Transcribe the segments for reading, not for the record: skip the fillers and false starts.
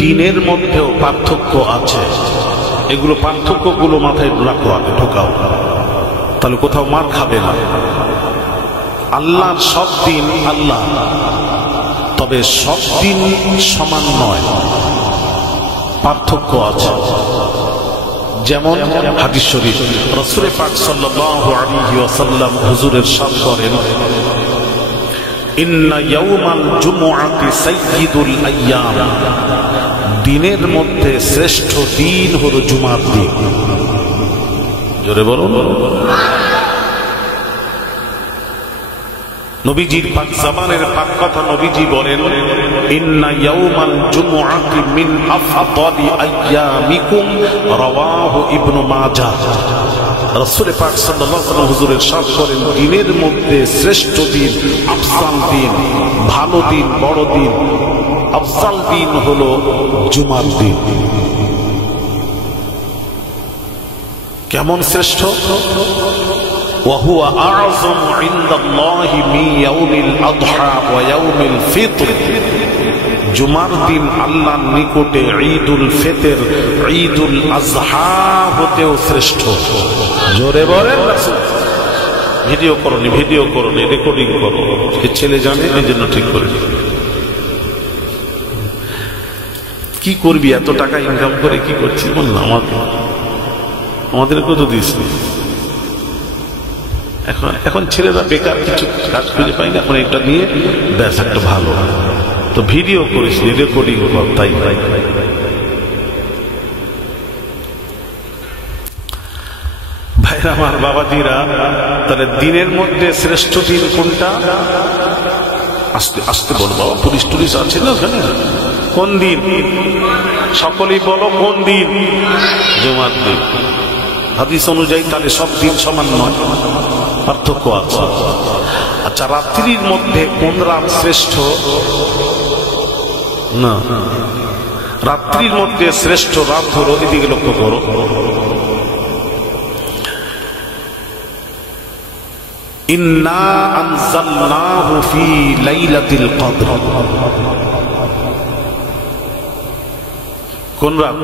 দিনের মধ্যেও পার্থক্য আছে। এগুলো পার্থক্যগুলো মাথায় রাখো, আগে ঢোকাও, তাহলে কোথাও মার খাবে না। আল্লাহর সব দিন আল্লাহ, তবে সব দিন সমান নয়, পার্থক্য আছে। যেমন হাদিস শরীফ, রাসূল পাক সাল্লাল্লাহু আলাইহি ওয়াসাল্লাম হুজুরের ইরশাদ করেন, ইন্না ইয়াউমাল জুমআতি সাইয়্যিদুল আইয়াম, দিনের মধ্যে শ্রেষ্ঠ দিন হলো জুমার দিন। জোরে বলুন। নবীজির পাক জামানের পাক কথা, নবীজি বলেন, ইন্না ইয়াউমাল জুমআতি মিন আফদালি আইয়ামিকুম, রাওয়াহু ইবনু মাজাহ। রাসূল পাক সাল্লাল্লাহু আলাইহি ওয়াসাল্লাম হুজুর ইরশাদ করেন, দিনের মধ্যে শ্রেষ্ঠ দিন, আফজাল দিন, ভালো দিন, বড় দিন, আফজাল দিন হলো জুমার দিন। কেমন শ্রেষ্ঠ? وهو أعظم عند الله من يوم الأضحى ويوم الفطر, জুমার দিন আল্লাহর নিকটে ঈদুল ফিতর, ঈদুল আযহা হতেও শ্রেষ্ঠ। জোরে বলেন। ভিডিও করনি, ভিডিও করনি, রেকর্ডিং করো, ছেলে জানে এই জন্য ঠিক করে। কি করবি এত টাকা ইনকাম করে, কি করছিস বল না, আমাদেরকেও তো দিস। এখন ছেলেরা বেকার কিছু কাজ খুঁজে পাই না, এখন এটা নিয়ে ব্যাস একটা ভালো। তো ভিডিও করিস, রেকর্ডিং কর, তাই ভাইরা আমার, বাবাজিরা, তাহলে দিনের মধ্যে শ্রেষ্ঠ দিন কোনটা? আস্তে আস্তে বলো বাবা, পুলিশ টুলিশ আছে না ওখানে? কোন দিন? সকলেই বলো কোন দিন? জুমার দিন। হাদিস অনুযায়ী তাহলে সব দিন সমান নয়, পার্থক্য আছে। আচ্ছা, রাত্রির মধ্যে কোন রাত শ্রেষ্ঠ? না, রাত্রির মধ্যে শ্রেষ্ঠ রাত হলো, এদিকে লক্ষ্য করো, ইন্না আনজালনাহু ফি লাইলাতিল কদর। কোন রাত?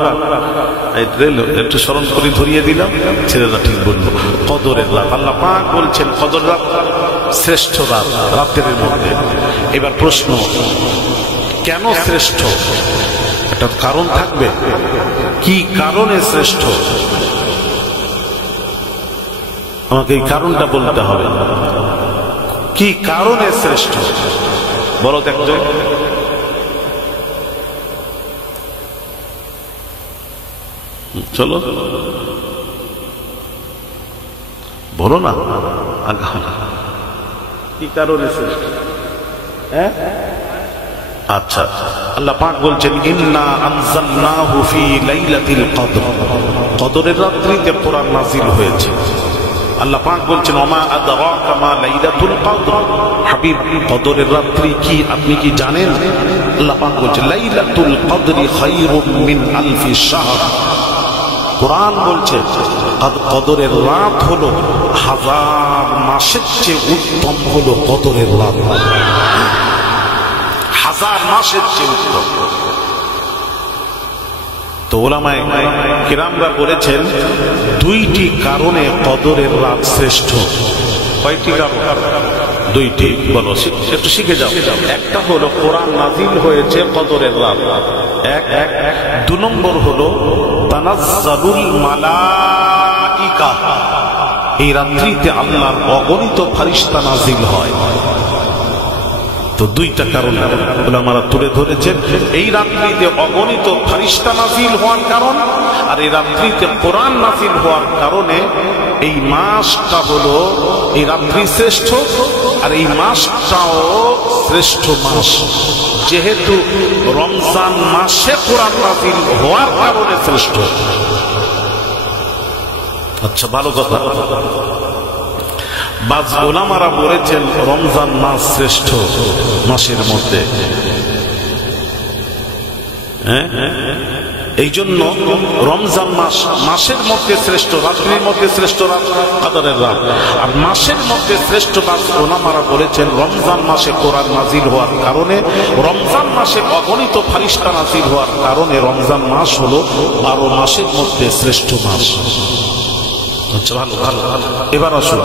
একটু স্মরণ করে ধরিয়ে দিলাম, ছেলেরা ঠিক বললো, কদরের রাত। আল্লাহ পাক বলছেন কদর রাত শ্রেষ্ঠ রাত, রাতের মধ্যে। এবার প্রশ্ন, কেন শ্রেষ্ঠ? একটা কারণ থাকবে। কি কারণে শ্রেষ্ঠ? আমাকে এই কারণটা বলতে হবে। কি কারণে শ্রেষ্ঠ বলো দেখো। চলো বলো না, কি কারণে শ্রেষ্ঠ? আচ্ছা, আল্লাহ পাক বলছেন, ইন্না আনজালনাহু ফি লাইলাতিল কদর, কদরের রাত্রিতে কোরআন নাযিল হয়েছে। আল্লাহ পাক বলছেন, ওমা আদরাকা মা লাইলাতুল কদর, হাবিব কদরের রাত্রি কি আপনি কি জানেন? আল্লাহ পাক বলছেন, লাইলাতুল কদরি খায়রুম মিন আলফি শাহর। কোরআন বলছে কদরের রাত হলো হাজার মাসের চেয়ে উত্তম, হলো কদরের রাত, হাজার মাসের চেয়ে উত্তম। তো ওলামায়ে কিরামরা বলেছেন, দুইটি কারণে কদরের রাত শ্রেষ্ঠ। কয়টি কারণ? দুইটি। বলো, একটু শিখে যাও। একটা হলো কোরআন নাযিল হয়েছে কদরের রাত, এক। দুই নম্বর হলো তানাজ্জালুল মালাইকা, এই রাত্রিতে আল্লাহর অগণিত ফেরেশতা নাযিল হয়। তো দুইটা কারণ উলামারা তুলে ধরেছেন। এই রাত্রিতে অগণিত ফেরেশতা নাযিল হওয়ার কারণ, আর এই রাত্রিতে কোরআন নাযিল হওয়ার কারণে এই মাসটা হলো, এই রাত্রি শ্রেষ্ঠ, আর এই মাসটাও শ্রেষ্ঠ মাস, যেহেতু রমজান মাসে কোরআন নাযিল হওয়ার কারণে শ্রেষ্ঠ। আচ্ছা, ভালো কথা। বাজ ওলামারা বলেছেন রমজান মাস শ্রেষ্ঠ মাসের মধ্যে। এই জন্য রমজান মাস মাসের মধ্যে শ্রেষ্ঠ, রাত্রির মধ্যে শ্রেষ্ঠ রাত কদরের রাত, আর মাসের মধ্যে শ্রেষ্ঠ রাত ওলামারা বলেছেন রমজান মাসে কোরআন নাজিল হওয়ার কারণে, রমজান মাসে অগণিত ফারিস্তা নাজিল হওয়ার কারণে রমজান মাস হলো 12 মাসের মধ্যে শ্রেষ্ঠ মাস। আচ্ছা, ভালো ভালো। এবার আসুন,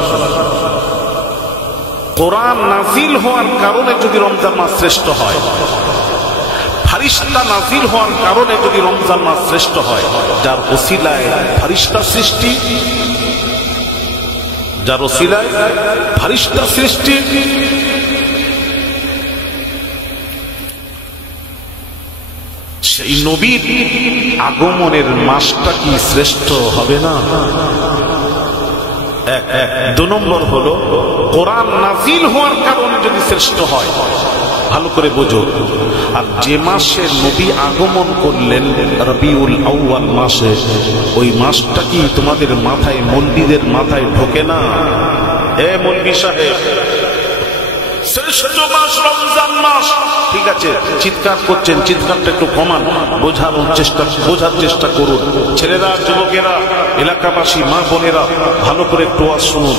কোরআন নাজিল হওয়ার কারণে যদি রমজান মাস শ্রেষ্ঠ হয়, ফারিস্তা নাজিল হওয়ার কারণে যদি রমজান মাস শ্রেষ্ঠ হয়, যার ওসিলায় ফারিস্তা সৃষ্টি, যার ওসিলায় ফারিস্তা সৃষ্টি, সেই নবীর আগমনের মাসটা কি শ্রেষ্ঠ হবে না? এক। 2 নম্বর হলো কোরআন নাজিল হওয়ার কারণে যদি শ্রেষ্ঠ হয়, ভালো করে বোঝো, আর যে মাসে নবী আগমন করলেন রবিউল আউয়াল মাসে, ওই মাসটা কি তোমাদের মাথায়, মৌলবীদের মাথায় ঢোকে না? এ মৌলবী সাহেব, শ্রেষ্ঠ মাস রমজান মাস, ঠিক আছে, চিৎকার করছেন, চিৎকারটা একটু কমান, বোঝার চেষ্টা করুন। ছেলেরা, যুবকেরা, এলাকাবাসী, মা বোনেরা, ভালো করে একটু আওয়াজ শুনুন।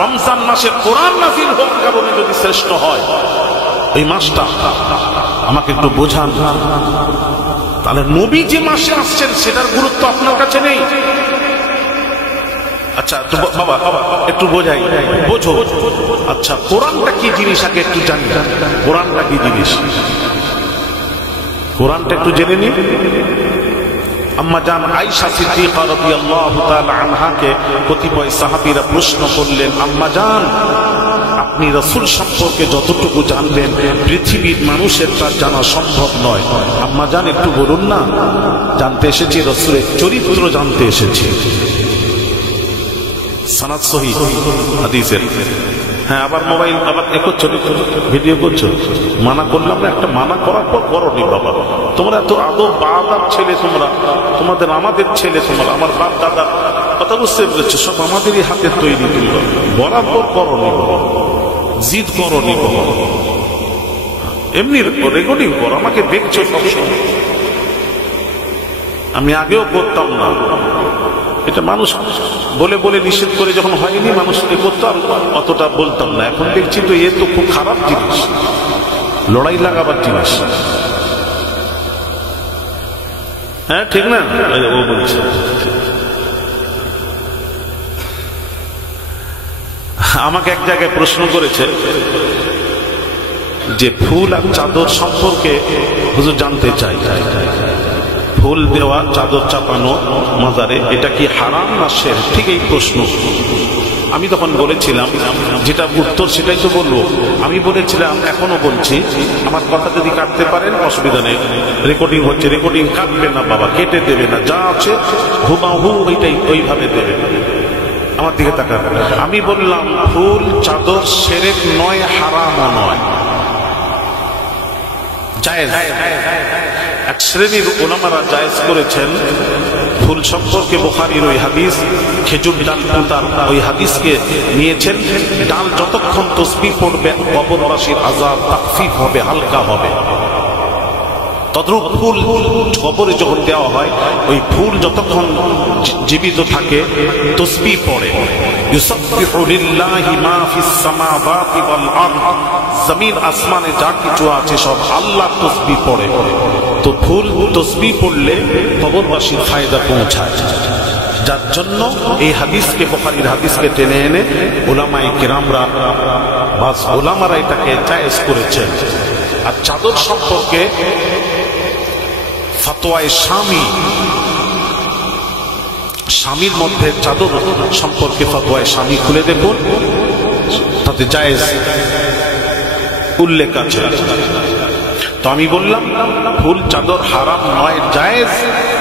রমজান মাসে কোরআন নাজিল হওয়ার কারণে যদি শ্রেষ্ঠ হয় এই মাসটা, আমাকে একটু বোঝান, তাহলে নবী যে মাসে আসছেন সেটার গুরুত্ব আপনার কাছে নেই? আচ্ছা বাবা একটু বোঝাই, বোঝো। আচ্ছা, কোরআনটা কি জিনিস আগে একটু জানি, কোরআনটা কি জিনিস, কোরআনটা একটু জেনে নিন। আম্মা জান আয়েশা সিদ্দিকা রাদিয়াল্লাহু তাআলা আনহাকে কতিপয় সাহাবীরা প্রশ্ন করলেন, আম্মা জান, আপনি রাসূল সম্পর্কে যতটুকু জানলেন পৃথিবীর মানুষের তা জানা সম্ভব নয়। আম্মা জান একটু বলুন না। জানতে এসেছি রাসূলের চরিত্র জানতে এসেছি। সনদ সহিহ হাদিসের। হ্যাঁ, আবার মোবাইল আবার করছো, ভিডিও করছো, মানা করলাম না, একটা মানা করার পর করনি বাবা। তোমরা এত আদব বাদাব ছেলে, তোমরা, তোমাদের আমাদের ছেলে, তোমরা আমার বাপ দাদা, কথা বুঝতে পেরেছো, সব আমাদেরই হাতে তৈরি, বরাবর করনি বাবা, জিদ করনি বাবা, এমনি রেকর্ডিং করো, আমাকে দেখছো সবসময়। আমি আগেও করতাম না, এটা মানুষ বলে বলে নিষেধ করে যখন হয়নি মানুষকে করতাম, অতটা বলতাম না। এখন দেখছি তো এ তো খুব খারাপ জিনিস, লড়াই লাগাবার জিনিস। হ্যাঁ, ঠিক না? ও বলছে, আমাকে এক জায়গায় প্রশ্ন করেছে যে ফুল আর চাদর সম্পর্কে হুজুর জানতে চাই, ফুল দেওয়া, চাদর চাপানো মাজারে, এটা কি হারাম না শিরক? ঠিক এই প্রশ্ন। আমি তখন বলেছিলাম, যেটা উত্তর সেটাই তো বলবো। আমি বলেছিলাম, এখনো বলছি, আমার কথা যদি কাটতে পারেন অসুবিধা নেই, রেকর্ডিং হচ্ছে, রেকর্ডিং কাটবে না বাবা, কেটে দেবে না, যা আছে হুবাহু ওইটাই ওইভাবে দেবে। আমার দিকে তাকান। আমি বললাম ফুল চাদর শিরক নয়, হারামও নয়, জায়েজ। এক শ্রেণীর উলামারা জায়েজ করেছেন। ফুল সম্পর্কে বুখারীর ওই হাদিস, খেজুর ডাল পোঁতার ওই হাদিসকে নিয়েছেন। ডাল যতক্ষণ তসবিহ পড়বে কবরবাসীর আযাব তাখফিফ হবে, হালকা হবে। তদ্রূপ ফুল কবরে যখন দেওয়া হয়, ওই ফুল যতক্ষণ জীবিত থাকে তসবিহ পড়ে। ইউসাব্বিহু লিল্লাহি মা ফিস সামাওয়াতি ওয়াল আরদ, জমিন আসমানে যা কিছু আছে সব আল্লাহ তসবিহ পড়ে। তো ফুল তসবিহ পড়লে কবরবাসীর ফায়দা পৌঁছায়। যার জন্য এই হাদিসকে, বুখারীর হাদিসকে টেনে এনে উলামায়ে কিরামরা, বাস উলামারা এটাকে জায়েজ করেছেন। আর চাদর সম্পর্কে ফতোয়ায়ে স্বামীর মধ্যে চাদর সম্পর্কে ফতোয়ায়ে স্বামী খুলে দেখুন, তাতে জায়েজ উল্লেখ আছে। তো আমি বললাম ফুল চাদর হারাম নয়, জায়েজ।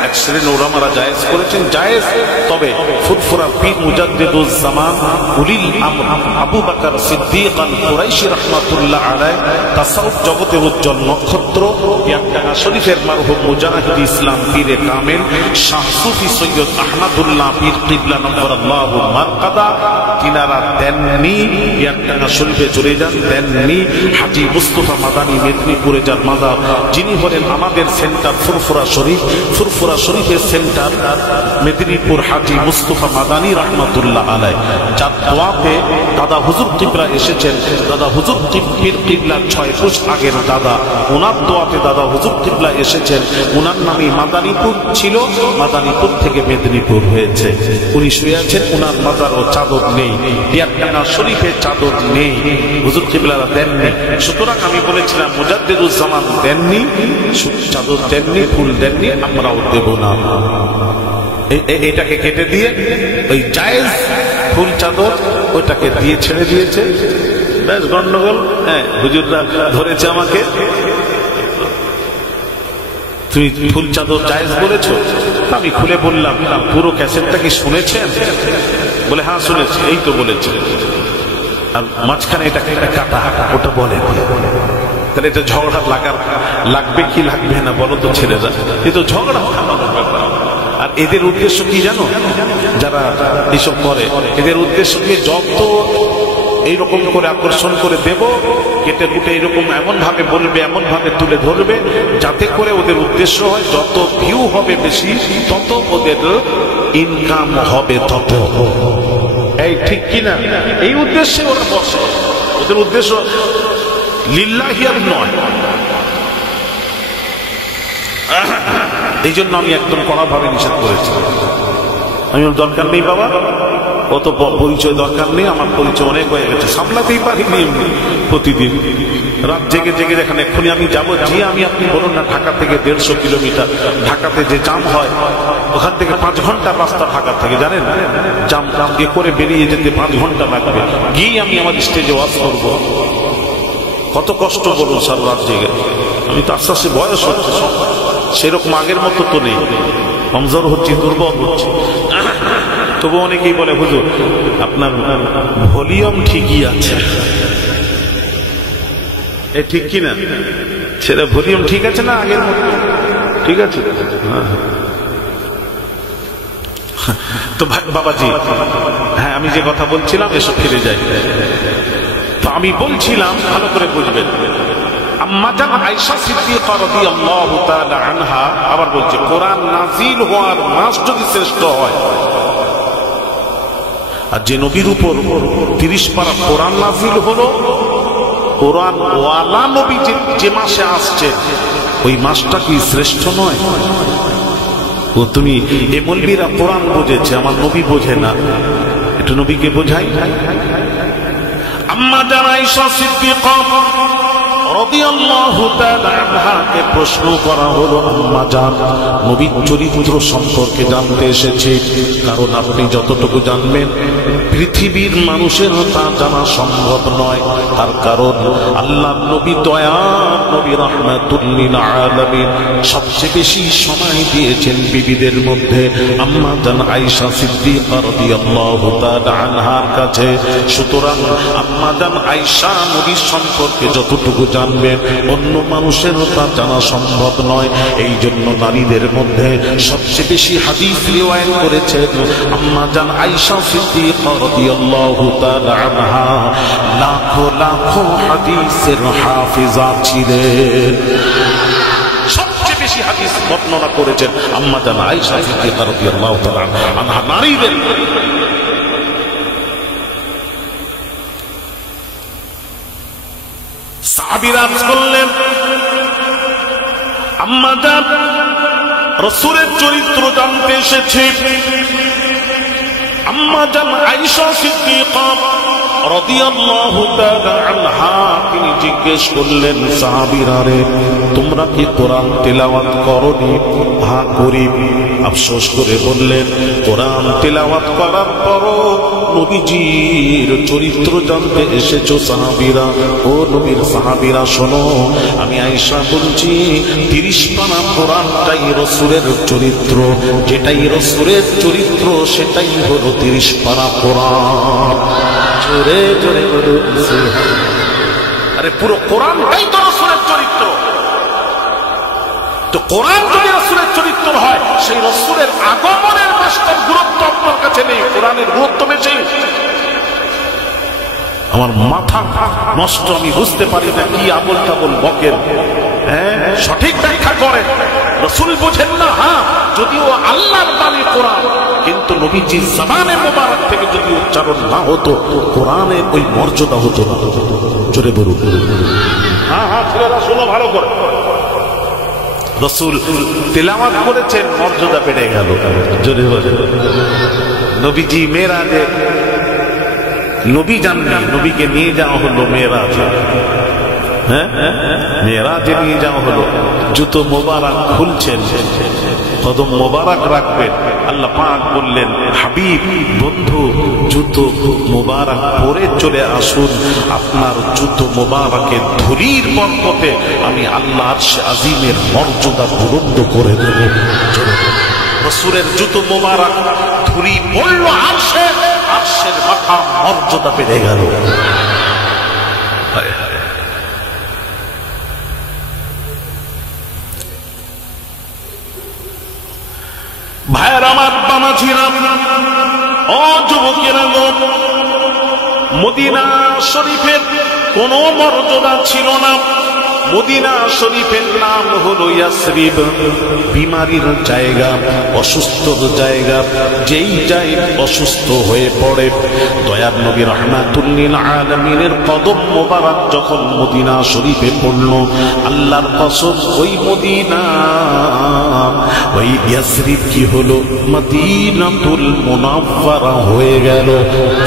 এক এক শ্রেণীর উলামারা জায়েজ করেছেন, জায়েজ। তবে ফুরফুরা পীর মুজাদ্দিদুজ জামান উলিল আমর আবু বকর সিদ্দিক আল কুরাইশি রাহমাতুল্লাহ আলাইহি তাসাউফ জগতের উজ্জ্বল নক্ষত্র ইয়াকডাঙ্গা শরীফের মারহুম মুজাহিদ ইসলাম পীরে কামেল শাহ সুফি সৈয়দ আহমদুল্লাহ পীর কিবলা নওয়ারাল্লাহু মারকাদা তিনারা দেননি ইয়াকডাঙ্গা শরীফে চলে যান, দেননি হাজী মুস্তাফা মাদানী মেদিনীপুরে যার মাজার, যিনি হলেন আমাদের সেন্টার ফুরফুরা শরীফ, ফুরফুরা শরীফের সেন্টার মেদিনীপুর হাজী মুস্তাফা মাদানী রাহমাতুল্লাহ আলাইহি, যার দোয়াতে দাদা হুজুর কিবলা এসেছেন। দাদা হুজুর পীর কিবলা 6 কোষ আগের দাদা, ওনার দোয়াতে দাদা হুজুর কিবলা এসেছেন। ওনার নামই মাদানীপুর ছিল, মাদানীপুর থেকে মেদিনীপুর হয়েছে। উনি শুয়ে আছেন, ওনার মাজার ও চাদর নেই, ইয়াকডাঙ্গা শরীফে চাদর নেই, হুজুর কিবলারা দেননি। সুতরাং আমি বলেছিলাম মুজাদ্দিদুজ জামান দেননি, চাদর দেননি, ফুল দেননি, আমরাও দেব না। এটাকে কেটে দিয়ে ওই জায়েজ ফুল চাদর ওইটাকে দিয়ে ছেড়ে দিয়েছে, বেশ গন্ডগোল। হ্যাঁ, হুজুররা ধরেছে আমাকে, তুমি ফুল চাদর জায়েজ বলেছো। আমি খুলে বললাম, পুরো ক্যাসেটটা কি শুনেছেন? বলে হ্যাঁ শুনেছি। এই তো বলেছে, আর মাঝখানে এটাকে কাটা ওটা বলে। তাহলে এটা ঝগড়া লাগবে কি লাগবে না বলো তো ছেলেরা? এ তো ঝগড়া। আর এদের উদ্দেশ্য কি জানো? যারা এইসব করে, এদের উদ্দেশ্যকে যত এইরকম করে আকর্ষণ করে দেব, কেটে কুটে এইরকম এমন ভাবে বলবে, এমন ভাবে তুলে ধরবে, যাতে করে ওদের উদ্দেশ্য হয় যত ভিউ হবে বেশি তত ওদের ইনকাম হবে তত। এই ঠিক কিনা? এই উদ্দেশ্যে ওরা বসে। ওদের উদ্দেশ্য লিল্লাহি আর নয়। এই জন্য আমি একদম কড়াভাবে নিষেধ করেছি। আমি দরকার নেই বাবা, অত পরিচয় দরকার নেই, আমার পরিচয় অনেক হয়ে গেছে, সামলাতেই পারিনি এমনি প্রতিদিন রাত জেগে জেগে। যেখানে এক্ষুনি আমি যাবো, যে আমি আপনি বলুন না, ঢাকা থেকে 150 কিলোমিটার, ঢাকাতে যে জাম হয় ওখান থেকে 5 ঘন্টা রাস্তা ঢাকা থেকে, জানেন? জাম দিয়ে করে বেরিয়ে যেতে 5 ঘন্টা লাগবে। গিয়ে আমি আমার স্টেজে ওয়াজ করবো, কত কষ্ট বলুন সারা রাত জেগে। আমি তো আস্তে আস্তে বয়স হচ্ছে, সেরকম আগের মতো তো নেই, কমজোর হচ্ছে, দুর্বল হচ্ছে। তবু অনেকেই বলে হুজুর আপনার ভলিউম ঠিকই আছে। এ ঠিক কিনা? ছেলে ভলিউম ঠিক আছে না আগের মতো? ঠিক আছে। তো বাবাজি, হ্যাঁ আমি যে কথা বলছিলাম এসব ফিরে যাই। তো আমি বলছিলাম, ভালো করে বুঝবেন, আম্মাজান আয়েশা সিদ্দিকা রাদিয়াল্লাহু তাআলা আনহা আবার বলছে, কোরআন নাযিল হওয়ার মাস যদি শ্রেষ্ঠ হয়, আর যে নবীর উপর 30 পারা কোরআন নাযিল হলো, কোরআন ওয়ালা নবী যে মাসে আসছে, ওই মাসটা কি শ্রেষ্ঠ নয়? ও তুমি এ মৌলবীরা কোরআন বুঝেছে, আমার নবী বোঝে না, একটু নবীকে বোঝাই। আম্মাজান আয়েশা সিদ্দিকা রাদিয়াল্লাহু তাআলা আনহাকে প্রশ্ন করা হলো, আম্মা জান, নবীর চরিত্র সম্পর্কে জানতে এসেছে, কারণ আপনি যতটুকু জানবেন পৃথিবীর মানুষের তা জানা সম্ভব নয়। তার কারণ আল্লাহর নবী দয়ার নবী, রাহমাতুল লিল আলামিন, সবচেয়ে বেশি সময় দিয়েছেন বিবিদের মধ্যে আম্মা জান আয়েশা সিদ্দিকা রাদিয়াল্লাহু তাআলা আনহার কাছে। সুতরাং আম্মা জান আয়েশা নবীর সম্পর্কে যতটুকু জানবেন অন্য মানুষের তা জানা সম্ভব নয়। এই জন্য নারীদের মধ্যে সবচেয়ে বেশি হাদিস রিওয়ায়াত করেছেন আম্মা জান আয়েশা সিদ্দিকা রাদিয়াল্লাহু তাআলা আনহা। লাখো লাখো হাদিসের হাফিজা ছিলেন, সবচেয়ে বেশি হাদিস বর্ণনা করেছেন আম্মা জান আয়েশা সিদ্দিকা রাদিয়াল্লাহু তাআলা আনহা। নারীদের সাহাবীরা বললেন, আম্মা জান রাসূলের চরিত্র জানতে এসেছে। আম্মা জান আয়েশা সিদ্দিকা রাদিয়াল্লাহু তাআলা আনহা তিনি জিজ্ঞেস করলেন, সাহাবীরা রে, তোমরা কি কোরআন তেলাওয়াত করনি? হ্যাঁ করি। আফসোস করে বললেন, কোরআন তেলাওয়াত করার পরও নবীজির চরিত্র জানতে এসেছো সাহাবীরা। ও নবীর সাহাবীরা শোনো, আমি আয়েশা বলছি 30 পারা কোরআনটাই রাসূলের চরিত্র, যেটাই রাসূলের চরিত্র সেটাই হলো 30 পারা কোরআন। জোরে জোরে বলুন সুবহানাল্লাহ। আরে পুরো কোরআনটাই তো রাসূলের চরিত্র। তো কোরআন যদি রাসূলের চরিত্র হয়, সেই রাসূলের আগমনের মাসটার গুরুত্ব আপনার কাছে নেই, কোরআনের গুরুত্ব বেশি। আমার মাথা নষ্ট, আমি বুঝতে পারি না কি আবল তাবল বকেন। হ্যাঁ, সঠিক ব্যাখ্যা করেন, রাসূল বোঝেন না। হ্যাঁ, যদিও আল্লাহর বাণী কোরআন, কিন্তু নবীজির জবানে মোবারক থেকে যদি উচ্চারণ না হতো, কোরআনের ওই মর্যাদা হতো না। জোরে বলুন। হ্যাঁ হ্যাঁ, ছেলেরা শোনো ভালো করে। রাসূল তেলাওয়াত করেছেন, মর্যাদা বেড়ে গেল। জোরে বলুন। নবীজি মেরাজে, নবী জাননি, নবীকে নিয়ে যাওয়া হলো মেরাজে। হ্যাঁ, মেরাজে নিয়ে যাওয়া হলো। জুতো মোবারক খুলছেন, কদম মোবারক রাখবেন। আল্লাহ পাক বললেন, হাবিব বন্ধু, জুতো মোবারক পরে চলে আসুন, আপনার জুতো মোবারকের ধুলির বরকতে আমি আল্লাহ আরশে আজিমের মর্যাদা বুলন্দ করে দেব। রাসূলের জুতো মোবারক ধুলি পড়ল আরশে, আরশের মাথা মর্যাদা বেড়ে গেল। ভাইয়ের আমার, বামাঝিরা, ও যুবকেরা, মদিনা শরীফের কোন মর্যাদা ছিল না। মদিনা শরীফের নাম হলো ইয়াসরিব, বিমারির জায়গা, অসুস্থর জায়গা। যেই যায় অসুস্থ হয়ে পড়ে, দয়ার নবী রাহমাতুল লিল আলামিনের কদম মোবারক যখন মদিনা শরীফে পড়ল, আল্লাহর কসম ওই মদিনা, ওই ইয়াসরিব কি হলো, মদিনাতুল মুনাওয়ারা হয়ে গেল।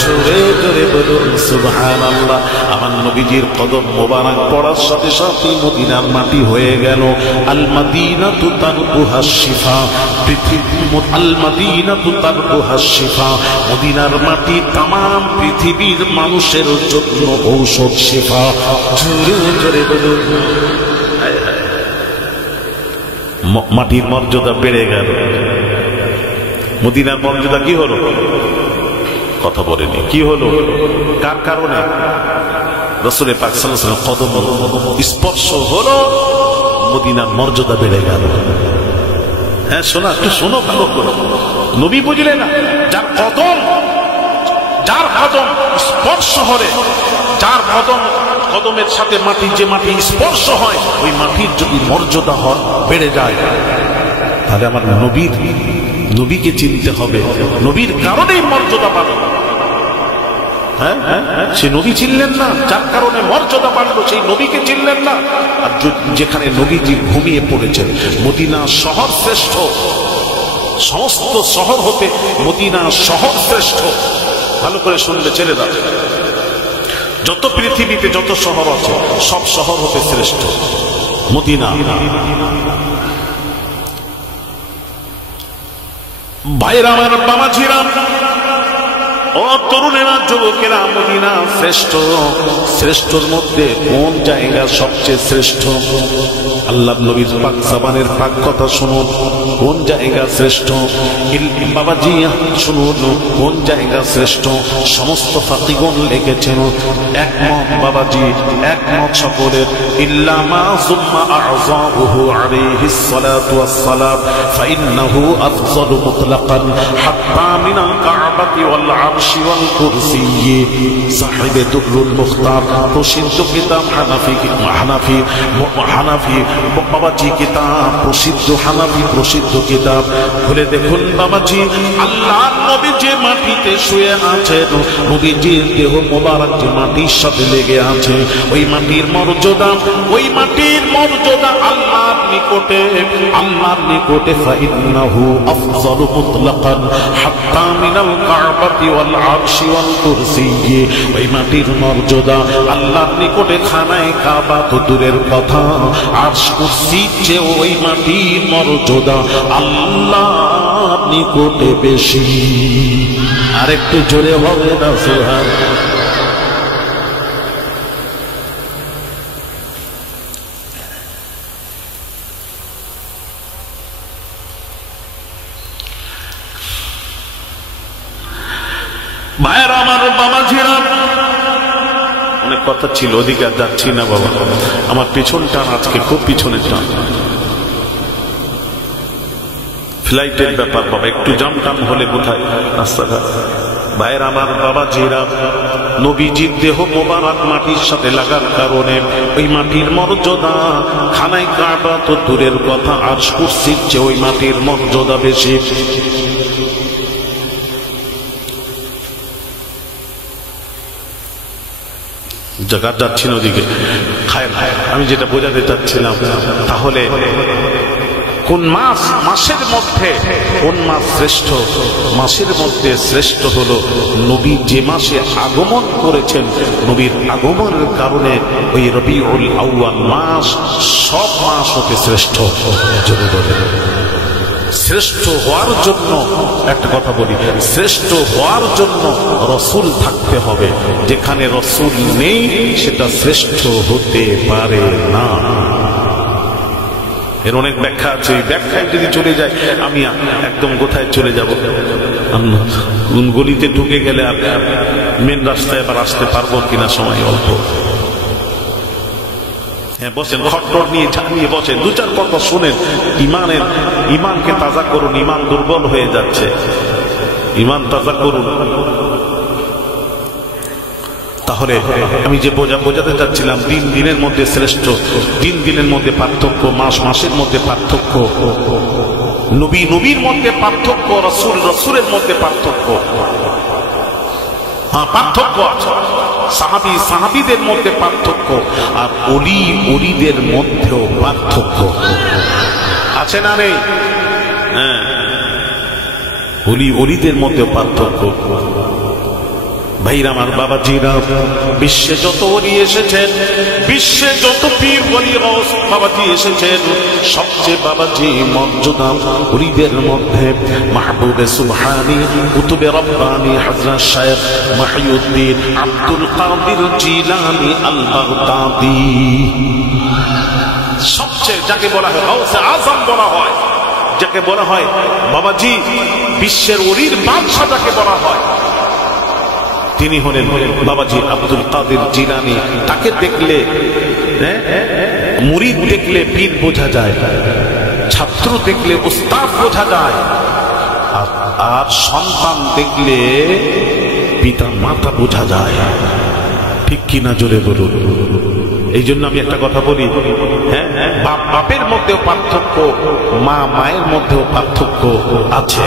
জোরে জোরে বলুন সুবহানাল্লাহ। আমার নবীজির কদম মোবারক পড়ার সাথে সাথে মদিনার মাটি হয়ে গেল আল মাদিনাতু তারকুহা শিফা। আল মাদিনাতু তারকুহা শিফা, মদিনার মাটি তামাম পৃথিবীর মানুষের জন্য ঔষধ, শিফা। জোরে জোরে বলুন। মাটির মর্যাদা বেড়ে গেল। মদিনার মর্যাদা কি হলো? কথা বলেনি। কি হলো? কার কারণে? রাসূল পাক সাল্লাল্লাহু আলাইহি ওয়াসাল্লাম কদম স্পর্শ হলো, মদিনার মর্যাদা বেড়ে গেল। হ্যাঁ শোনা, একটু শোনো ভালো করে। নবী বুঝলেন না, যার কদম স্পর্শ হলে, যার কদমের সাথে মাটি, যে মাটি স্পর্শ হয়, ওই মাটির যদি মর্যাদা বেড়ে যায়, তাহলে আমার নবীকে চিনতে হবে। নবীর কারণেই মর্যাদা পাবে। হ্যাঁ, সে নবী চিনলেন না, যার কারণে মর্যাদা বাড়লো, সেই নবীকে চিনলেন না। আর যেখানে নবীজি ঘুমিয়ে পড়েছেন, মদিনা শহর শ্রেষ্ঠ, সমস্ত শহর হতে মদিনা শহর শ্রেষ্ঠ। ভালো করে শুনবে ছেলেরা, যত পৃথিবীতে যত শহর আছে, সব শহর হতে শ্রেষ্ঠ মদিনা। ভাইরা আমার, বামাঝিরা, ও তরুণেরা, যুবকেরা, মদিনা শ্রেষ্ঠ। শ্রেষ্ঠর মধ্যে কোন জায়গা সবচেয়ে শ্রেষ্ঠ? আল্লাহ নবীর পাক জবানের পাক কথা শুনুন, কোন জায়গা শ্রেষ্ঠ? বাবাজি শুনুন, কোন জায়গা শ্রেষ্ঠ? সমস্ত ফাকিগণ লিখেছেন একমত, বাবাজি একমত সকলের। ইল্লা মা সুম্মা আ'যাহু আলাইহিস সালাতু ওয়াস সালাম ফাইন্নাহু আফযালু মুতলাকান হাত্তা মিনাল কা'বাতি ওয়াল আরশ ওয়াল কুরসি। সাহিবে দুরুল মুখতার, প্রসিদ্ধ কিতাব হানাফি বাবাজি কিতাব প্রসিদ্ধ, হানাফি প্রসিদ্ধ কিতাব খুলে দেখুন বাবাজি, আল্লাহর নবী যে মাটিতে শুয়ে আছেন, নবীজির দেহ মোবারক যে মাটির সাথে লেগে আছে, ওই মাটির মর্যাদা, ওই মাটির মর্যাদা আল্লাহর নিকটে ফাইন্নাহু আফযালু মুতলাকান হাত্তা মিনাল কাবাতি ওয়াল আরশি ওয়াল কুরসি। ওই মাটির মর্যাদা আল্লাহর নিকটে খানায়ে কাবা তো দূরের কথা, আরশ কুরসি যে ওই মাটির মর্যাদা আল্লাহর নিকটে বেশি। আরেকটু জোরে হবে না সুবহানাল্লাহ। ভাইয়েরা আমার, বাবাজিরা, অনেক কথা ছিল, ওদিকে আর যাচ্ছি না বাবা। আমার পিছন টান আজকে খুব পিছনের টান, ফ্লাইটের ব্যাপার বাবা, একটু জাম টাম হলে কোথায় রাস্তাঘাট। ভাইয়েরা আমার, বাবাজিরা, নবীজির দেহ মোবারক মাটির সাথে লাগার কারণে ওই মাটির মর্যাদা খানায় কাবা তো দূরের কথা, আরশ কুরসির চেয়ে ওই মাটির মর্যাদা বেশি। জায়গা যাচ্ছি না ওদিকে। আমি যেটা বোঝাতে চাচ্ছিলাম, তাহলে কোন মাসের মধ্যে কোন মাস শ্রেষ্ঠ? মাসের মধ্যে শ্রেষ্ঠ হলো নবী যে মাসে আগমন করেছেন, নবীর আগমনের কারণে ওই রবিউল আউয়াল মাস সব মাস হতে শ্রেষ্ঠ। শ্রেষ্ঠ হওয়ার জন্য একটা কথা বলি, শ্রেষ্ঠ হওয়ার জন্য রসুল থাকতে হবে। যেখানে রসুল নেই সেটা শ্রেষ্ঠ হতে পারে না। এর অনেক ব্যাখ্যা আছে, এই ব্যাখ্যায় যদি চলে যায় আমি একদম কোথায় চলে যাব, গলিতে ঢুকে গেলে আর মেন রাস্তায় আবার আসতে পারবো কিনা, সময় অল্প। হ্যাঁ বসেন, খট্টর নিয়ে ঝাঁকিয়ে বসেন, দু চার কথা শোনেন, ইমানকে তাজা করুন। ইমান দুর্বল হয়ে যাচ্ছে, ইমান তাজা করুন। তাহলে আমি যে বোঝাতে চাচ্ছিলাম, দিন দিনের মধ্যে শ্রেষ্ঠ, দিন দিনের মধ্যে পার্থক্য, মাস মাসের মধ্যে পার্থক্য, নবী নবীর মধ্যে পার্থক্য, রসুল রসুলের মধ্যে পার্থক্য। হ্যাঁ, পার্থক্য আছে, সাহাবী সাহাবীদের মধ্যে পার্থক্য, আর ওলি ওলিদের মধ্যেও পার্থক্য আছে না নেই? হ্যাঁ, ওলি ওলিদের মধ্যেও পার্থক্য। ভাইরা আমার, বাবাজিরা, বিশ্বে যত ওলি এসেছেন, বিশ্বে যত পীর ওলি বাবাজি এসেছেন, সবচেয়ে বাবাজি মর্যাদা ওলিদের মধ্যে মাহবুবে সুবহানি, কুতুবে রব্বানি, হযরত শায়খ মহিউদ্দিন আব্দুল কাদির জিলানী আল বাগদাদি। সবচেয়ে যাকে বলা হয় গাউসে আযম বলা হয়, যাকে বলা হয় বাবাজি বিশ্বের ওলির বাদশা যাকে বলা হয়, তিনি হলেন বাবাজি আব্দুল কাদের জিলানী। তাকে দেখলে, মুরিদ দেখলে পীর বোঝা যায়, ছাত্র দেখলে উস্তাদ বোঝা যায়, আর সন্তান দেখলে পিতা মাতা বোঝা যায়। ঠিক কিনা জোরে বলুন। এই জন্য আমি একটা কথা বলি, হ্যাঁ, বাপ বাপের মধ্যেও পার্থক্য, মা মায়ের মধ্যেও পার্থক্য আছে।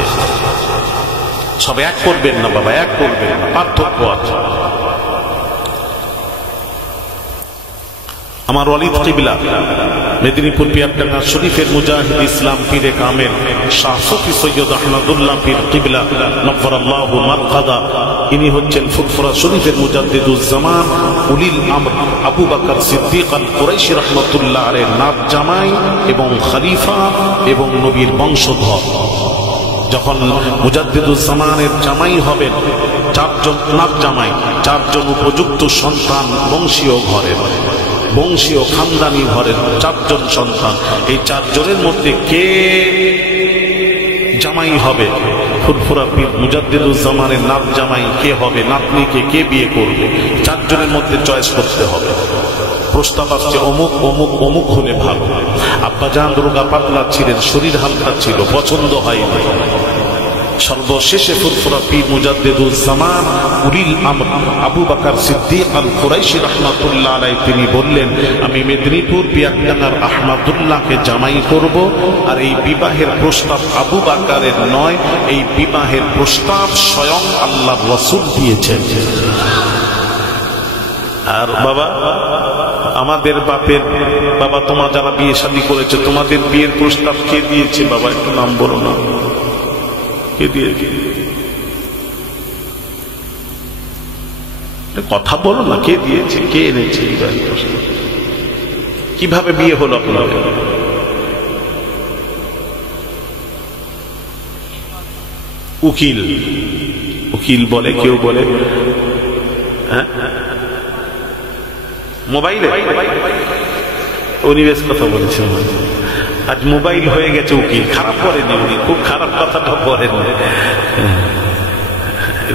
সব এক করবেন না বাবা, এক করবেন না, পার্থক্য আছে। আমার ওয়ালিদ কিবলা মেদিনীপুর পিয়ারডাঙ্গা শরীফের মুজাহিদ ইসলাম পীরে কামেল শাহ সুফি সৈয়দ আহমদুল্লাহ পীর কিবলা নফরাল্লাহু মারকাদা, ইনি হচ্ছেন ফুরফুরা শরীফের মুজাদ্দিদুজ্জামান উলিল আমর আবু বকর সিদ্দিক আল কুরাইশি রাহমাতুল্লাহ আলাইহির নাত জামাই এবং খলিফা এবং নবীর বংশধর। যখন মুজাদ্দিদুজ্জামানের জামাই হবেন, চারজন নাত জামাই, চারজন উপযুক্ত সন্তান, বংশীয় ঘরের, বংশীয় খানদানি ঘরের চারজন সন্তান। এই চারজনের মধ্যে কে জামাই হবে? ফুরফুরা পীর মুজাদ্দিদুজ্জামানের নাত জামাই কে হবে? নাতনিকে কে বিয়ে করবে? চারজনের মধ্যে চয়েস করতে হবে। প্রস্তাব আসছে অমুক অমুক অমুক হলে ভালো। আব্বাজান রোগা পাতলা ছিলেন, শরীর হালকা ছিল, পছন্দ হয়নি। সর্বশেষে ফুরফুরা পীর মুজাদ্দিদুজ জামান উলিল আমর আবু বকর সিদ্দিক আল কুরাইশি রাহমাতুল্লাহ আলাইহি তিনি বললেন, আমি মেদিনীপুর পিয়াকডাঙ্গার আহমদুল্লাহকে জামাই করব, আর এই বিবাহের প্রস্তাব আবু বকরের নয়, এই বিবাহের প্রস্তাব স্বয়ং আল্লাহর রাসূল দিয়েছেন। আর বাবা, আমাদের বাপের বাবা, তোমরা যারা বিয়ে শাদী করেছে, তোমাদের বিয়ের প্রস্তাব কে দিয়েছে বাবা? একটু নাম বলো না, কে দিয়েছে? কথা বলো না, কে দিয়েছে, কে এনেছে? কিভাবে বিয়ে হলো আপনাদের? উকিল, উকিল বলে, কেউ বলে হ্যাঁ মোবাইলে। উনি বেশ কথা বলেছেন, আজ মোবাইল হয়ে গেছে উকিল। খারাপ করেনি উনি, খুব খারাপ কথাটা বলেন,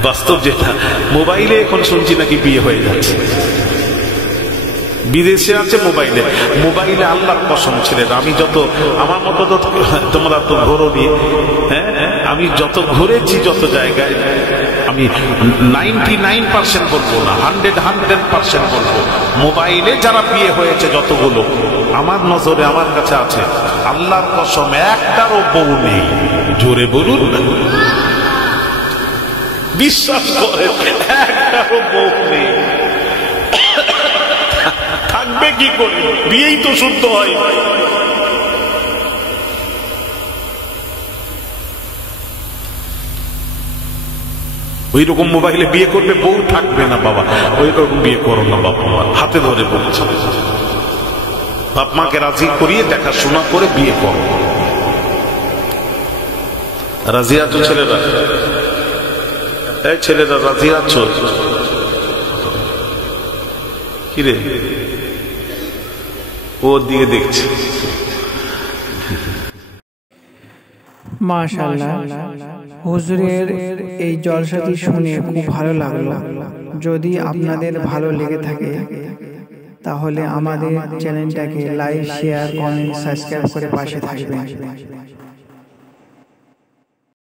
বাস্তব যেটা। মোবাইলে এখন শুনছি নাকি বিয়ে হয়ে যাচ্ছে, বিদেশে আছে মোবাইলে। মোবাইলে আল্লাহর কসম ছেলেরা, আমি যত, আমার মতো তো তোমরা তো ঘোরোনি, হ্যাঁ, আমি যত ঘুরেছি যত জায়গায়, আমি 99% বলবো না, 100% বলবো, মোবাইলে যারা বিয়ে হয়েছে যতগুলো আমার নজরে, আমার কাছে আছে, আল্লাহর কসম একটারও বউ নেই। জোরে বলুন, বিশ্বাস করে, একটারও বউ নেই। থাকবে কি করে? বিয়েই তো শুদ্ধ হয়। ওই রকম মোবাইলে বিয়ে করবে, বউ থাকবে না বাবা। ওই রকম বিয়ে করো না বাবা, হাতে ধরে বলছে। বাপ মাকে রাজি করিয়ে দেখাশোনা করে বিয়ে করো। রাজি আছো ছেলেরা? এই ছেলেরা রাজি আছো? কিরে ওর দিকে দেখছে। মাশাআল্লাহ, হুজুরের এই জলসাটি শুনে খুব ভালো লাগলো। যদি আপনাদের ভালো লেগে থাকে তাহলে আমাদের চ্যানেলটাকে লাইক, শেয়ার, কমেন্ট, সাবস্ক্রাইব করে পাশে থাকবেন।